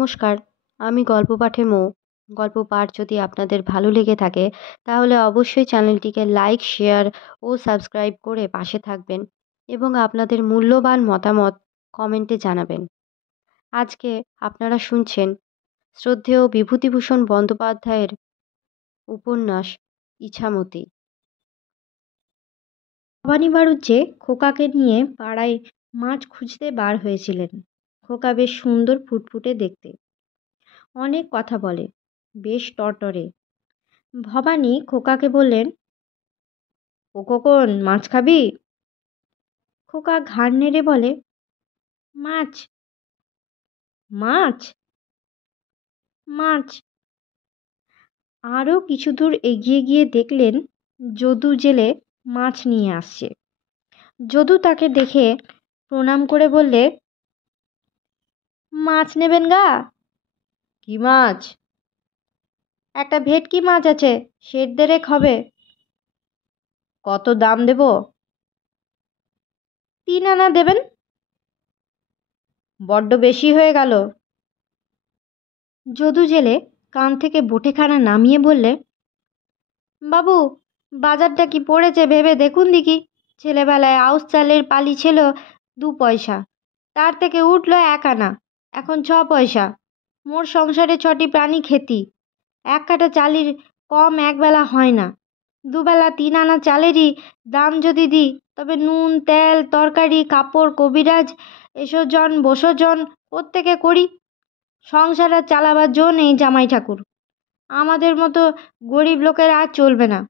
নমস্কার, আমি গল্প পাঠে মৌ। গল্প পাঠ যদি আপনাদের ভালো লেগে থাকে তাহলে অবশ্যই চ্যানেলটিকে লাইক, শেয়ার ও সাবস্ক্রাইব করে পাশে থাকবেন এবং আপনাদের মূল্যবান মতামত কমেন্টে জানাবেন। আজকে আপনারা শুনছেন শ্রদ্ধেয় বিভূতিভূষণ বন্দ্যোপাধ্যায়ের উপন্যাস ইছামতী। ভবানী বাড়ুজ্যে খোকাকে নিয়ে পাড়ায় মাছ খুঁজতে বার হয়েছিলেন। খোকা বেশ সুন্দর, ফুটফুটে দেখতে, অনেক কথা বলে, বেশ টরটরে। ভবানী খোকাকে বললেন, ও খোকন, মাছ খাবি? খোকা ঘাড় নেড়ে বলে, মাছ, মাছ, মাছ। আরও কিছু দূর এগিয়ে গিয়ে দেখলেন যদু জেলে মাছ নিয়ে আসছে। যদু তাকে দেখে প্রণাম করে বললে, মাছ নেবেন গা? কি মাছ? একটা ভেটকি মাছ আছে, সের দেড়েক হবে। কত দাম দেব? 3 আনা দেবেন। বড্ড বেশি হয়ে গেল। যদু জেলে কান থেকে বটেখানা নামিয়ে বললে, বাবু, বাজারটা কি পড়েছে ভেবে দেখুন দেখি। ছেলেবেলায় আউশ চালের পালি ছিল 2 পয়সা, তার থেকে উঠল 1 আনা, এখন 6 পয়সা। মোর সংসারে 6টি প্রাণী খেতি, 1 কাঠা চালের কম একবেলা হয় না। দুবেলা 3 আনা চালেরই দাম যদি দিই, তবে নুন, তেল, তরকারি, কাপড়, কবিরাজ, এসোজন বসোজন কোত্থেকে করি? সংসার আর চালাবার জো নেই জামাই ঠাকুর। আমাদের মতো গরিব লোকের আর চলবে না।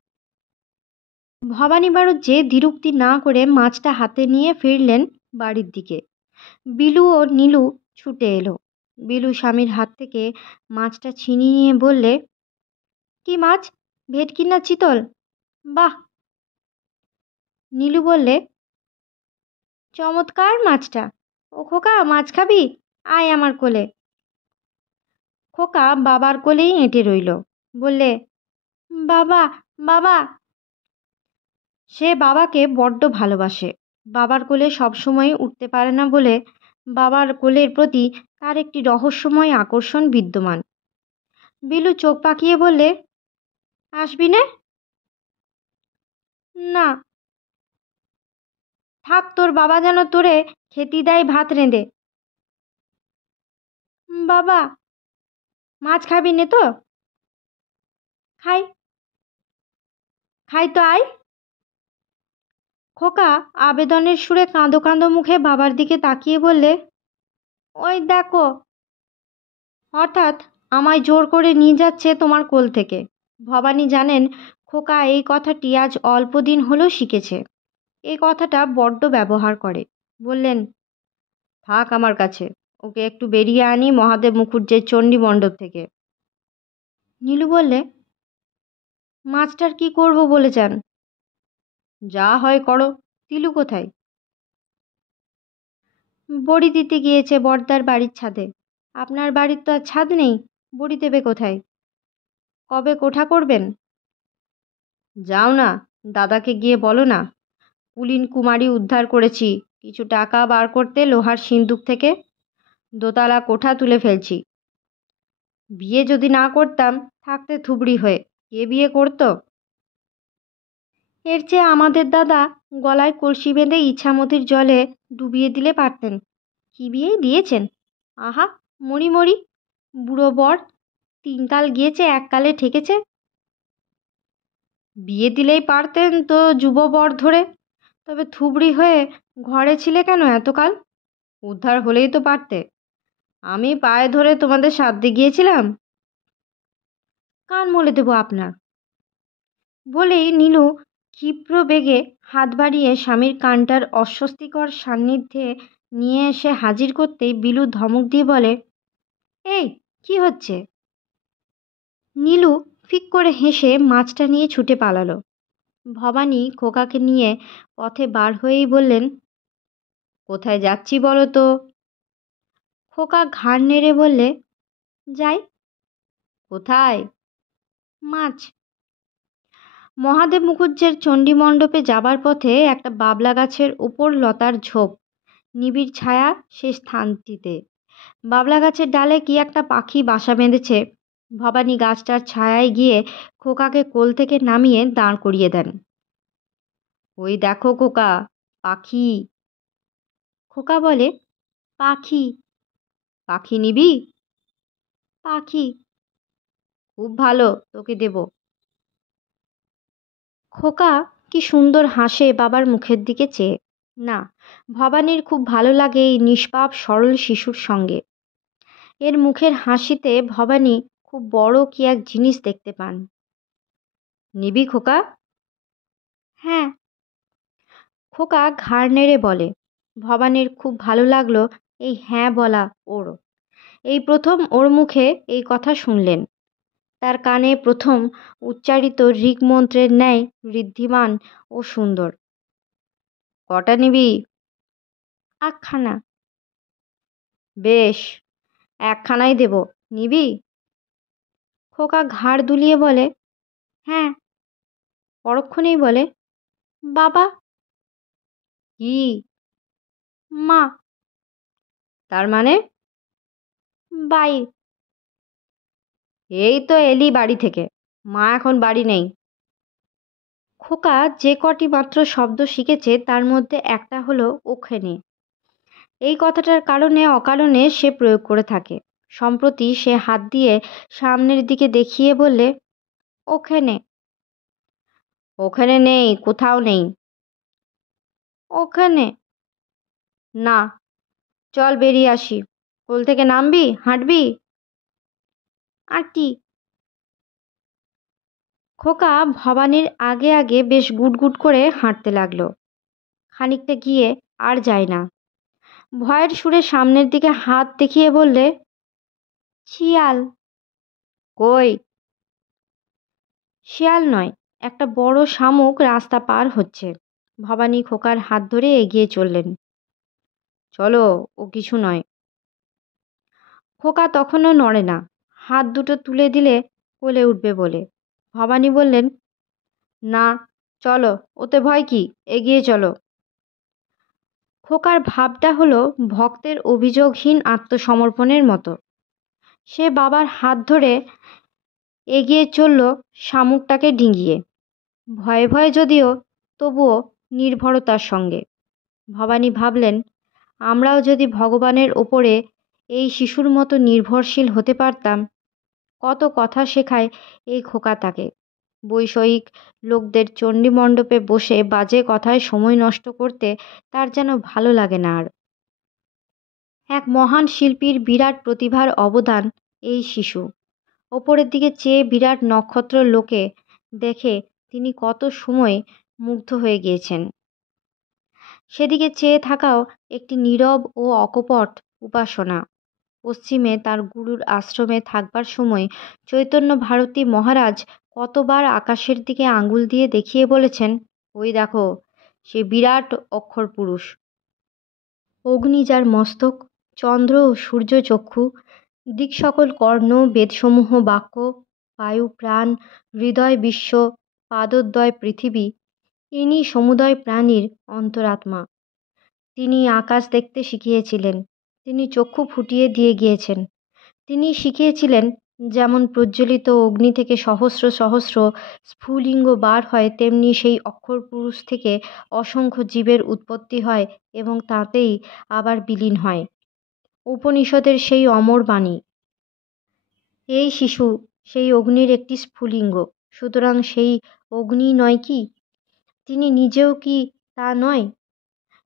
ভবানী বাড়ুজ্যে দ্বিরুক্তি না করে মাছটা হাতে নিয়ে ফিরলেন বাড়ির দিকে। বিলু ও নীলু ছুটে এলো। বিলু স্বামীর হাত থেকে মাছটা ছিনিয়ে নিয়ে বললে, কি মাছ? ভেটকি না চিতল? বাহ! নীলু বললে, চমৎকার মাছটা। ও খোকা, মাছ খাবি? আয় আমার কোলে। খোকা বাবার কোলেই এঁটে রইল, বললে, বাবা, বাবা। সে বাবাকে বড্ড ভালোবাসে। বাবার কোলে সবসময় উঠতে পারে না বলে বাবার কোলের প্রতি তার একটি রহস্যময় আকর্ষণ বিদ্যমান। বিলু চোখ পাকিয়ে বললে, আসবি নে? না। থাক, তোর বাবা যেন তোরে খেতে দেয় ভাত রেঁধে। বাবা, মাছ খাবি নে তো? খাই, খাই তো, আয়। খোকা আবেদনের সুরে কাঁদো কাঁদো মুখে বাবার দিকে তাকিয়ে বললে, ওই দেখো, হঠাৎ আমায় জোর করে নিয়ে যাচ্ছে তোমার কোল থেকে। ভবানী জানেন খোকা এই কথাটি আজ অল্প দিন হলেও শিখেছে। এই কথাটা বড্ড ব্যবহার করে। বললেন, থাক আমার কাছে, ওকে একটু বেরিয়ে আনি মহাদেব মুখুজ্জের চণ্ডী মণ্ডপ থেকে। নীলু বললে, মাছটার কি করব বলে চান? যা হয় করো। তিলু কোথায়? বড়ি দিতে গিয়েছে বড়দার বাড়ির ছাদে। আপনার বাড়ির তো আর ছাদ নেই, বড়ি দেবে কোথায়? কবে কোঠা করবেন? যাও না, দাদাকে গিয়ে বলো না, কুলীন কুমারী উদ্ধার করেছি কিছু টাকা বার করতে লোহার সিন্দুক থেকে। দোতলা কোঠা তুলে ফেলছি। বিয়ে যদি না করতাম, থাকতে থুবড়ি হয়ে, কে বিয়ে করতো? এর চেয়ে আমাদের দাদা গলায় কলসি বেঁধে ইছামতির জলে ডুবিয়ে দিলে পারতেন। কি বিয়েই দিয়েছেন! আহা, মরি মরি। বুড়ো বর, 3 কাল গিয়েছে, 1 কালে ঠেকেছে। বিয়ে দিলেই পারতেন তো যুব বর ধরে। তবে থুবড়ি হয়ে ঘরে ছিলে কেন এতকাল? উদ্ধার হলেই তো পারতে। আমি পায়ে ধরে তোমাদের সাধ্যে গিয়েছিলাম? কান মলে দেবো আপনার। বলেই নীলু ক্ষিপ্র বেগে হাত বাড়িয়ে স্বামীর কানটার অস্বস্তিকর সান্নিধ্যে নিয়ে এসে হাজির করতেই বিলু ধমক দিয়ে বলে, এই, কি হচ্ছে? নীলু ফিক করে হেসে মাছটা নিয়ে ছুটে পালালো। ভবানী খোকাকে নিয়ে পথে বার হয়েই বললেন, কোথায় যাচ্ছি বলো তো? খোকা ঘাড় নেড়ে বললে, যাই। কোথায়? মাছ। মহাদেব মুখুজ্জের চণ্ডী মণ্ডপে যাবার পথে একটা বাবলা গাছের ওপর লতার ঝোপ, নিবিড় ছায়া সে স্থানটিতে। বাবলা গাছের ডালে কি একটা পাখি বাসা বেঁধেছে। ভবানী গাছটার ছায়ায় গিয়ে খোকাকে কোল থেকে নামিয়ে দাঁড় করিয়ে দেন। ওই দেখো খোকা, পাখি। খোকা বলে, পাখি? পাখি নিবি? পাখি? খুব ভালো, তোকে দেব। খোকা কি সুন্দর হাসে বাবার মুখের দিকে চেয়ে। না, ভবানীর খুব ভালো লাগে এই নিষ্পাপ সরল শিশুর সঙ্গে। এর মুখের হাসিতে ভবানী খুব বড় কি এক জিনিস দেখতে পান। নিবি খোকা? হ্যাঁ। খোকা ঘাড় নেড়ে বলে। ভবানীর খুব ভালো লাগলো এই হ্যাঁ বলা ওর। এই প্রথম ওর মুখে এই কথা শুনলেন। তার কানে প্রথম উচ্চারিত ঋগ্মন্ত্রের ন্যায় ঋদ্ধিমান ও সুন্দর। কটা নিবি? একখানা। বেশ, একখানাই দেব, নিবি? খোকা ঘাড় দুলিয়ে বলে, হ্যাঁ। পরক্ষণেই বলে, বাবা? কি? মা। তার মানে? বাই। এই তো এলি বাড়ি থেকে, মা এখন বাড়ি নেই। খোকা যে কটি মাত্র শব্দ শিখেছে তার মধ্যে একটা হলো ওখানে। এই কথাটার কারণে অকারণে সে প্রয়োগ করে থাকে। সম্প্রতি সে হাত দিয়ে সামনের দিকে দেখিয়ে বললে, ওখানে। ওখানে নেই, কোথাও নেই। ওখানে? না। চল বেরিয়ে আসি। কোল থেকে নামবি, হাঁটবি? আঁটি। খোকা ভবানীর আগে আগে বেশ গুটগুট করে হাঁটতে লাগলো। খানিকটা গিয়ে আর যায় না। ভয়ের সুরে সামনের দিকে হাত দেখিয়ে বললে, শিয়াল। কই? শিয়াল নয়, একটা বড় শামুক রাস্তা পার হচ্ছে। ভবানী খোকার হাত ধরে এগিয়ে চললেন। চলো, ও কিছু নয়। খোকা তখনও নড়ে না, হাত দুটো তুলে দিলে কোলে উঠবে বলে। ভবানী বললেন, না, চলো, ওতে ভয় কি, এগিয়ে চলো। খোকার ভাবটা হলো ভক্তের অভিযোগহীন আত্মসমর্পণের মতো। সে বাবার হাত ধরে এগিয়ে চলল শামুকটাকে ডিঙিয়ে। ভয়ে ভয়ে যদিও, তবুও নির্ভরতার সঙ্গে। ভবানী ভাবলেন, আমরাও যদি ভগবানের ওপরে এই শিশুর মতো নির্ভরশীল হতে পারতাম। কত কথা শেখায় এই খোকা তাকে। বৈষয়িক লোকদের চণ্ডীমণ্ডপে বসে বাজে কথায় সময় নষ্ট করতে তার যেন ভালো লাগে না আর। এক মহান শিল্পীর বিরাট প্রতিভার অবদান এই শিশু। ওপরের দিকে চেয়ে বিরাট নক্ষত্র লোকে দেখে তিনি কত সময় মুগ্ধ হয়ে গিয়েছেন। সেদিকে চেয়ে থাকাও একটি নীরব ও অকপট উপাসনা। পশ্চিমে তার গুরুর আশ্রমে থাকবার সময় চৈতন্য ভারতী মহারাজ কতবার আকাশের দিকে আঙুল দিয়ে দেখিয়ে বলেছেন, ওই দেখো, সে বিরাট অক্ষর পুরুষ। অগ্নি যার মস্তক, চন্দ্র ও সূর্য চক্ষু, দিক সকল কর্ণ, বেদসমূহ বাক্য, বায়ু প্রাণ, হৃদয় বিশ্ব, পাদোদ্বয় পৃথিবী, ইনি সমুদয় প্রাণীর অন্তরাত্মা। তিনি আকাশ দেখতে শিখিয়েছিলেন, তিনি চক্ষু ফুটিয়ে দিয়ে গিয়েছেন। তিনি শিখিয়েছিলেন যেমন প্রজ্বলিত অগ্নি থেকে সহস্র সহস্র স্ফুলিঙ্গ বার হয়, তেমনি সেই অক্ষর পুরুষ থেকে অসংখ্য জীবের উৎপত্তি হয় এবং তাতেই আবার বিলীন হয়। উপনিষদের সেই অমর বাণী। এই শিশু সেই অগ্নির একটি স্ফুলিঙ্গ। সুতরাং সেই অগ্নি নয় কি? তিনি নিজেও কি তা নয়?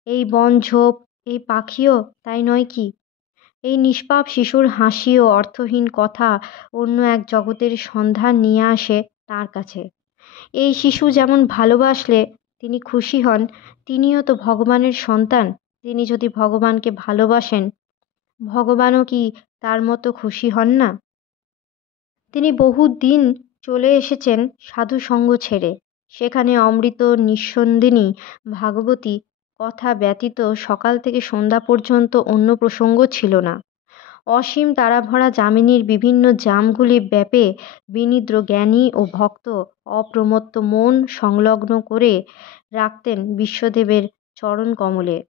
এই বন ঝোপ, এই পাখিও তাই নয় কি? এই নিষ্পাপ শিশুর হাসি ও অর্থহীন কথা অন্য এক জগতের সন্ধান নিয়ে আসে তার কাছে। এই শিশু যেমন ভালোবাসলে তিনি খুশি হন, তিনিও তো ভগবানের সন্তান। তিনি যদি ভগবানকে ভালোবাসেন, ভগবানও কি তার মতো খুশি হন না? তিনি বহু দিন চলে এসেছেন সাধুসঙ্গ ছেড়ে। সেখানে অমৃত নিঃসন্দিনী ভাগবতী কথা ব্যতীত সকাল থেকে সন্ধ্যা পর্যন্ত অন্য প্রসঙ্গ ছিল না। অসীম তারাভরা যামিনীর বিভিন্ন জামগুলি ব্যাপে বিনিদ্র জ্ঞানী ও ভক্ত অপ্রমত্ত মন সংলগ্ন করে রাখতেন বিশ্বদেবের চরণ কমলে।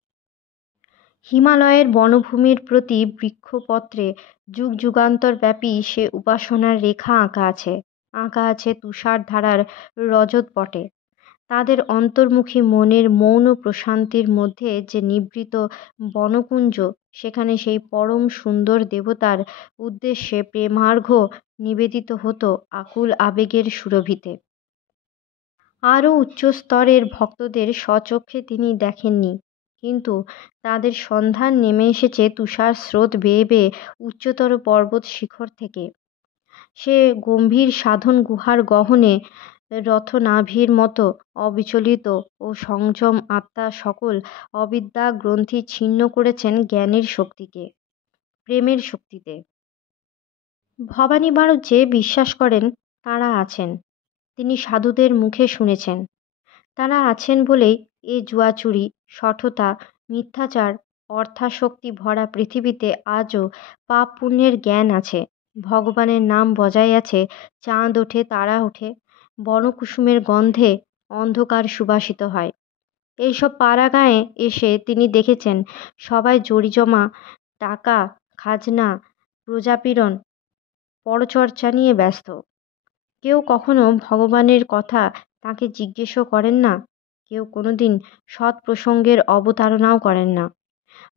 হিমালয়ের বনভূমির প্রতি বৃক্ষপত্রে যুগ যুগান্তরব্যাপী সে উপাসনার রেখা আঁকা আছে তুষার ধারার রজতপটে। তাদের অন্তর্মুখী মনের মৌন প্রশান্তির মধ্যে যে নিভৃত বনকুঞ্জ, সেখানে সেই পরম সুন্দর দেবতার উদ্দেশ্যে প্রেমার্ঘ্য নিবেদিত হতো আকুল আবেগের সুরভিতে। আরও উচ্চস্তরের ভক্তদের স্বচক্ষে তিনি দেখেননি, কিন্তু তাদের সন্ধান নেমে এসেছে তুষার স্রোত বেয়ে বেয়ে উচ্চতর পর্বত শিখর থেকে। সে গম্ভীর সাধন গুহার গহনে রথনাভির মতো অবিচলিত ও সংযম আত্মা সকল অবিদ্যা গ্রন্থি ছিন্ন করেছেন জ্ঞানের শক্তিকে, প্রেমের শক্তিতে। ভবানী বাড়ুজ্যে বিশ্বাস করেন তাঁরা আছেন। তিনি সাধুদের মুখে শুনেছেন তাঁরা আছেন বলেই এ জুয়াচুরি, শঠতা, মিথ্যাচার, অর্থাসক্তি ভরা পৃথিবীতে আজও পাপ পুণ্যের জ্ঞান আছে। ভগবানের নাম বজায় আছে, চাঁদ ওঠে, তারা ওঠে, বনকুসুমের গন্ধে অন্ধকার সুবাসিত হয়। এইসব পাড়া গাঁয়ে এসে তিনি দেখেছেন সবাই জড়িজমা, টাকা, খাজনা, প্রজাপীড়ন, পরচর্চা নিয়ে ব্যস্ত। কেউ কখনো ভগবানের কথা তাকে জিজ্ঞেসও করেন না, কেউ কোনোদিন সৎ প্রসঙ্গের অবতারণাও করেন না।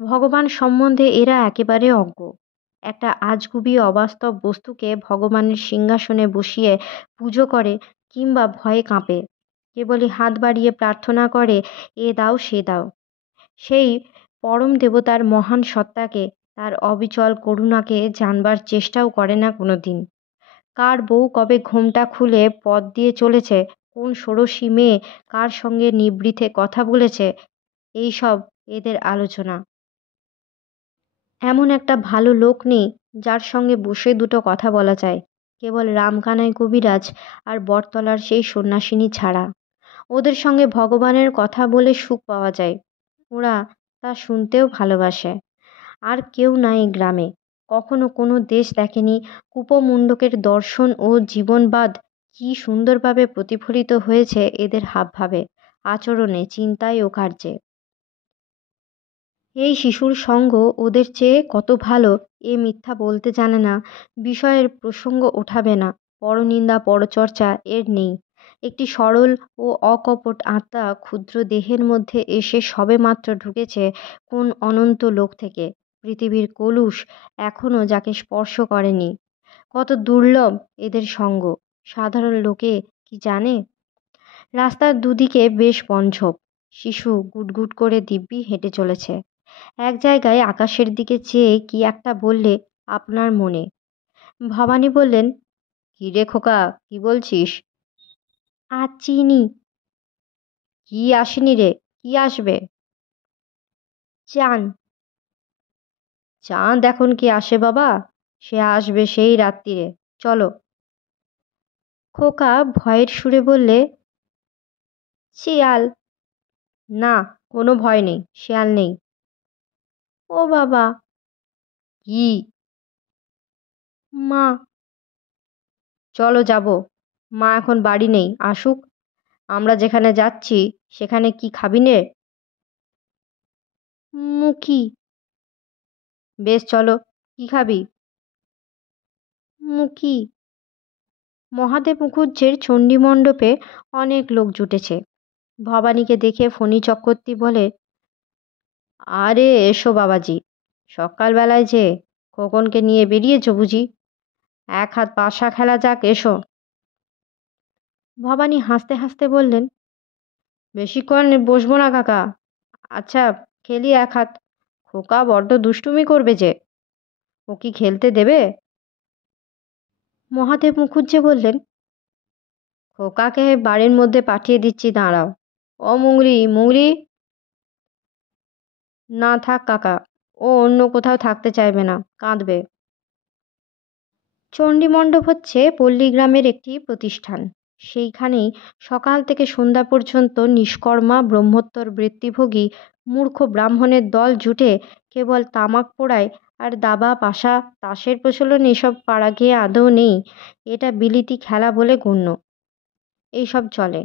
ভগবান সম্বন্ধে এরা একেবারে অজ্ঞ। একটা আজগুবি অবাস্তব বস্তুকে ভগবানের সিংহাসনে বসিয়ে পুজো করে কিংবা ভয়ে কাঁপে, কেবলই হাত বাড়িয়ে প্রার্থনা করে, এ দাও সে দাও। সেই পরম দেবতার মহান সত্তাকে, তার অবিচল করুণাকে জানবার চেষ্টাও করে না কোনো দিন। কার বউ কবে ঘোমটা খুলে পথ দিয়ে চলেছে, কোন ষোড়শী মেয়ে কার সঙ্গে নিভৃতে কথা বলেছে, এই সব এদের আলোচনা। এমন একটা ভালো লোক নেই যার সঙ্গে বসে দুটো কথা বলা যায়, কেবল রামকানাই কবিরাজ আর বটতলার সেই সন্ন্যাসিনী ছাড়া। ওদের সঙ্গে ভগবানের কথা বলে সুখ পাওয়া যায়, ওরা তা শুনতেও ভালোবাসে। আর কেউ নাই গ্রামে, কখনো কোনো দেশ দেখেনি কূপমণ্ডকের দর্শন ও জীবনবাদ কি সুন্দরভাবে প্রতিফলিত হয়েছে এদের হাবভাবে, আচরণে, চিন্তায় ও কার্যে। এই শিশুর সঙ্গ ওদের চেয়ে কত ভালো এ মিথ্যা বলতে জানে না, বিষয়ের প্রসঙ্গ ওঠাবে না, পরনিন্দা পরচর্চা এর নেই। একটি সরল ও অকপট আত্মা ক্ষুদ্র দেহের মধ্যে এসে সবেমাত্র ঢুকেছে কোন অনন্ত লোক থেকে। পৃথিবীর কলুষ এখনও যাকে স্পর্শ করেনি। কত দুর্লভ এদের সঙ্গ, সাধারণ লোকে কি জানে? রাস্তার দুদিকে বেশ বনঝোপ। শিশু গুটগুট করে দিব্যি হেঁটে চলেছে। এক জায়গায় আকাশের দিকে চেয়ে কি একটা বললে আপনার মনে। ভবানী বললেন, কি রে খোকা, কি বলছিস? আর চিনি। কি আসেনি রে, কি আসবে? চান। চাঁদ এখন কি আসে বাবা? সে আসবে সেই রাত্রিরে, চলো। খোকা ভয়ের সুরে বললে, শিয়াল। না, কোনো ভয় নেই, শিয়াল নেই। ও বাবা! কি? মা। চলো যাব। মা এখন বাড়ি নেই, আসুক। আমরা যেখানে যাচ্ছি সেখানে কি খাবি নে? মুখি। বেশ চলো, কি খাবি? মুখি। মহাদেব মুখুজ্জের চণ্ডীমণ্ডপে অনেক লোক জুটেছে। ভবানীকে দেখে ফণী চক্রবর্তী বলে, আরে এসো বাবাজি, সকালবেলায় যে খোকনকে নিয়ে বেরিয়েছ বুঝি? এক হাত পাশা খেলা যাক, এসো। ভবানী হাসতে হাসতে বললেন, বেশিক্ষণ বসবো না কাকা। আচ্ছা, খেলি এক হাত। খোকা বড্ড দুষ্টুমি করবে যে, ও কি খেলতে দেবে? মহাদেব মুখুজ্জে বললেন, খোকাকে বাড়ির মধ্যে পাঠিয়ে দিচ্ছি, দাঁড়াও। ও মুংলি, মুংলি। না থাক কাকা, ও অন্য কোথাও থাকতে চাইবে না, কাঁদবে। চণ্ডীমণ্ডপ হচ্ছে পল্লীগ্রামের একটি প্রতিষ্ঠান। সেইখানেই সকাল থেকে সন্ধ্যা পর্যন্ত নিষ্কর্মা ব্রহ্মোত্তর বৃত্তিভোগী মূর্খ ব্রাহ্মণের দল জুটে কেবল তামাক পোড়ায় আর দাবা, পাশা, তাসের প্রচলন এসব পাড়া গিয়ে আদৌ নেই। এটা বিলিতি খেলা বলে গণ্য। এইসব চলে।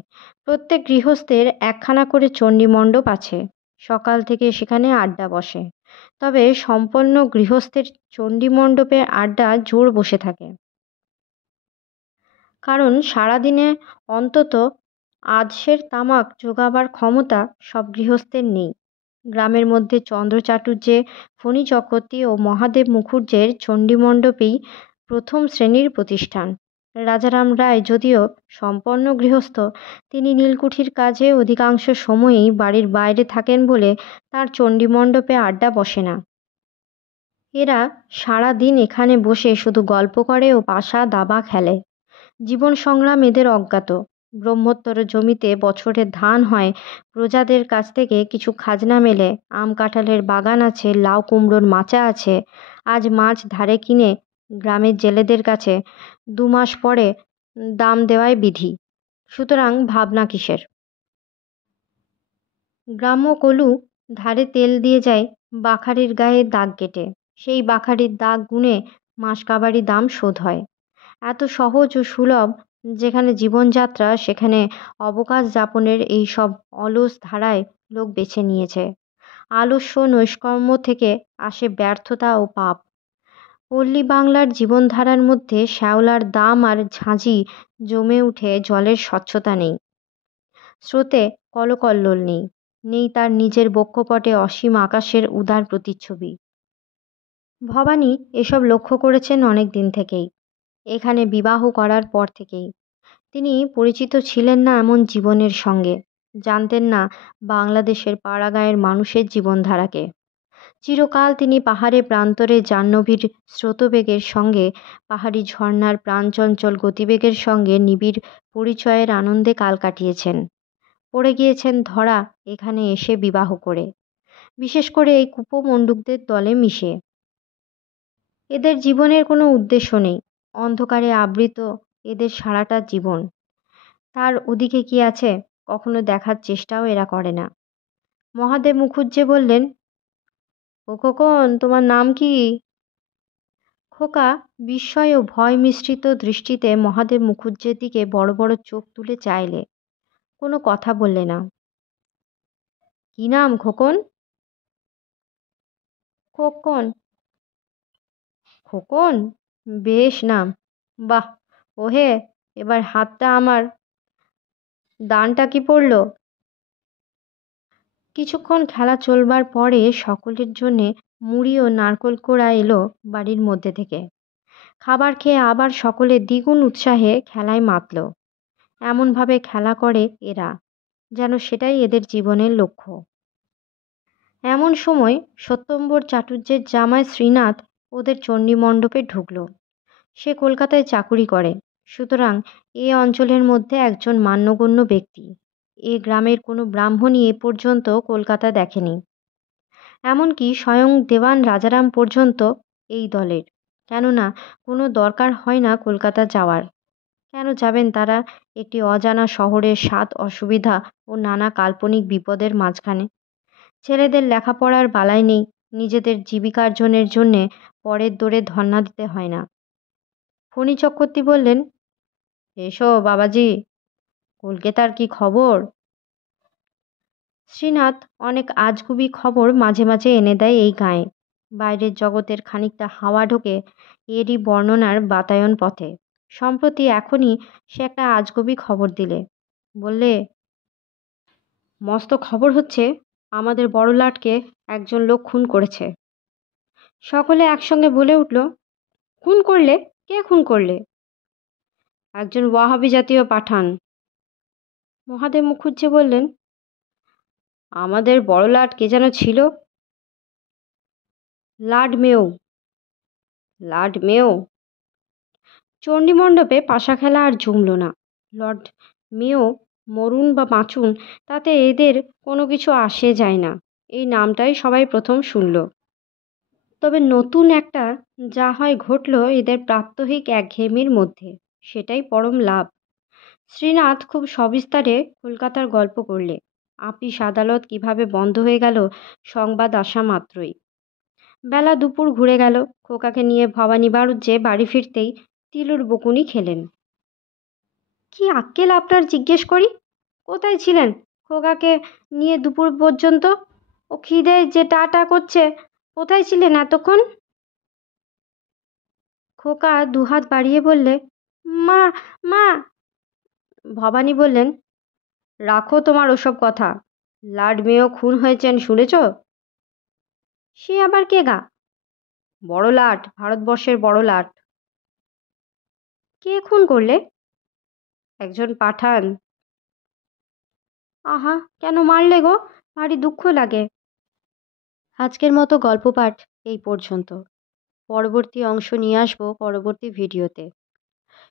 প্রত্যেক গৃহস্থের একখানা করে চণ্ডীমণ্ডপ আছে। সকাল থেকে সেখানে আড্ডা বসে। তবে সম্পন্ন গৃহস্থের চণ্ডীমণ্ডপের আড্ডা জোর বসে থাকে, কারণ সারাদিনে অন্তত আধসের তামাক জোগাবার ক্ষমতা সব গৃহস্থের নেই। গ্রামের মধ্যে চন্দ্র চাটুর্যে, ফণী চক্রবর্তী ও মহাদেব মুখুজ্জের চণ্ডীমণ্ডপেই প্রথম শ্রেণীর প্রতিষ্ঠান। রাজারাম রায় যদিও সম্পন্ন গৃহস্থ, তিনি নীলকুঠির কাজে অধিকাংশ সময়েই বাড়ির বাইরে থাকেন বলে তার চণ্ডীমণ্ডপে আড্ডা বসে না। এরা সারা দিন এখানে বসে শুধু গল্প করে ও পাশা দাবা খেলে। জীবন সংগ্রাম এদের অজ্ঞাত। ব্রহ্মোত্তর জমিতে বছরে ধান হয়, প্রজাদের কাছ থেকে কিছু খাজনা মেলে, আম কাঁঠালের বাগান আছে, লাউ কুমড়োর মাচা আছে। আজ মাছ ধারে কিনে গ্রামের জেলেদের কাছে 2 মাস পরে দাম দেওয়াই বিধি। সুতরাং ভাবনা কিসের? গ্রাম্য কলু ধারে তেল দিয়ে যায় বাখারির গায়ে দাগ কেটে, সেই বাখারির দাগ গুনে মাস কাবারি দাম শোধ হয়। এত সহজ ও সুলভ যেখানে জীবনযাত্রা, সেখানে অবকাশ যাপনের এই সব অলস ধারায় লোক বেছে নিয়েছে। আলস্য নৈষ্কর্ম্য থেকে আসে ব্যর্থতা ও পাপ। পল্লী বাংলার জীবনধারার মধ্যে শ্যাওলার দাম আর ঝাঁঝি জমে উঠে জলের স্বচ্ছতা নেই, স্রোতে কলকল্লোল নেই, নেই তার নিজের বক্ষপটে অসীম আকাশের উদার প্রতিচ্ছবি। ভবানী এসব লক্ষ্য করেছেন অনেক দিন থেকেই, এখানে বিবাহ করার পর থেকেই। তিনি পরিচিত ছিলেন না এমন জীবনের সঙ্গে, জানতেন না বাংলাদেশের পাড়াগাঁয়ের মানুষের জীবনধারাকে। চিরকাল তিনি পাহাড়ে প্রান্তরে জাহ্নবীর স্রোতবেগের সঙ্গে, পাহাড়ি ঝর্ণার প্রাণচঞ্চল গতিবেগের সঙ্গে নিবিড় পরিচয়ের আনন্দে কাল কাটিয়েছেন। পড়ে গিয়েছেন ধরা এখানে এসে বিবাহ করে, বিশেষ করে এই কুপমণ্ডুকদের দলে মিশে। এদের জীবনের কোনো উদ্দেশ্য নেই, অন্ধকারে আবৃত এদের সারাটা জীবন। তার ওদিকে কি আছে কখনো দেখার চেষ্টাও এরা করে না। মহাদেব মুখুজ্জে বললেন, ও খোকন, তোমার নাম কি? খোকা বিস্ময় ও ভয় মিশ্রিত দৃষ্টিতে মহাদেব মুখুজ্জের দিকে বড় বড় চোখ তুলে চাইলে, কোনো কথা বললে না। কি নাম খোকন? খোকন। খোকন, বেশ নাম। বাহ, ওহে, এবার হাতটা আমার, দানটা কি পড়ল? কিছুক্ষণ খেলা চলবার পরে সকলের জন্যে মুড়ি ও নারকোল কোড়া এলো বাড়ির মধ্যে থেকে। খাবার খেয়ে আবার সকলে দ্বিগুণ উৎসাহে খেলায় মাতল। এমনভাবে খেলা করে এরা, যেন সেটাই এদের জীবনের লক্ষ্য। এমন সময় সত্যম্বর চাটুর্যের জামাই শ্রীনাথ ওদের চণ্ডীমণ্ডপে ঢুকল। সে কলকাতায় চাকুরি করে, সুতরাং এ অঞ্চলের মধ্যে একজন মান্যগণ্য ব্যক্তি। এ গ্রামের কোনো ব্রাহ্মণই এ পর্যন্ত কলকাতা দেখেনি, এমনকি স্বয়ং দেওয়ান রাজারাম পর্যন্ত এই দলের। কেননা কোনো দরকার হয় না কলকাতা যাওয়ার। কেন যাবেন তারা একটি অজানা শহরের স্বাদ অসুবিধা ও নানা কাল্পনিক বিপদের মাঝখানে? ছেলেদের লেখাপড়ার বালাই নেই, নিজেদের জীবিকার্জনের জন্যে পরের দোরে ধন্না দিতে হয় না। ফণী চক্রবর্তী বললেন, এসো বাবাজি, কলকাতার কি খবর? শ্রীনাথ অনেক আজগুবি খবর মাঝে মাঝে এনে দেয় এই গাঁয়ে। বাইরের জগতের খানিকটা হাওয়া ঢোকে এরই বর্ণনার বাতায়ন পথে। সম্প্রতি এখনই সে একটা আজগুবি খবর দিলে, বললে, মস্ত খবর হচ্ছে, আমাদের বড়লাটকে একজন লোক খুন করেছে। সকলে একসঙ্গে বলে উঠল, খুন করলে? কে খুন করলে? একজন ওয়াহাবি জাতীয় পাঠান। মহাদেব মুখুজ্জে বললেন, আমাদের বড়লাট কে যেন ছিল? লাড মেও। লাড মেও? চণ্ডীমণ্ডপে পাশা খেলা আর জমল না। লর্ড মেও মরুন বা বাঁচুন, তাতে এদের কোনো কিছু আসে যায় না। এই নামটাই সবাই প্রথম শুনল। তবে নতুন একটা যা হয় ঘটল এদের প্রাত্যহিক একঘেয়েমির মধ্যে, সেটাই পরম লাভ। শ্রীনাথ খুব সবিস্তারে কলকাতার গল্প করলে। আপিস আদালত কিভাবে বন্ধ হয়ে গেল সংবাদ আসা মাত্রই। বেলা দুপুর ঘুরে গেল। খোকাকে নিয়ে ভবানী বাড়ুজ্যে বাড়ি ফিরতেই তিলুর বকুনি খেলেন। কি আক্কেল আপনার জিজ্ঞেস করি? কোথায় ছিলেন খোকাকে নিয়ে দুপুর পর্যন্ত? ও খিদে যে টা টা করছে, কোথায় ছিলেন এতক্ষণ? খোকা দুহাত বাড়িয়ে বললে, মা, মা। ভবানী বললেন, রাখো তোমার ওসব কথা। লাড মেয়েও খুন হয়েছেন শুনেছ? সে আবার কে গা? বড় লাট, ভারতবর্ষের বড় লাট। কে খুন করলে? একজন পাঠান। আহা, কেন মারলে গো? ভারী দুঃখ লাগে। আজকের মতো গল্প পাঠ এই পর্যন্ত। পরবর্তী অংশ নিয়ে আসবো পরবর্তী ভিডিওতে।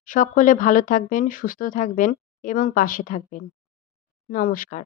সকলে ভালো থাকবেন, সুস্থ থাকবেন এবং পাশে থাকবেন। নমস্কার।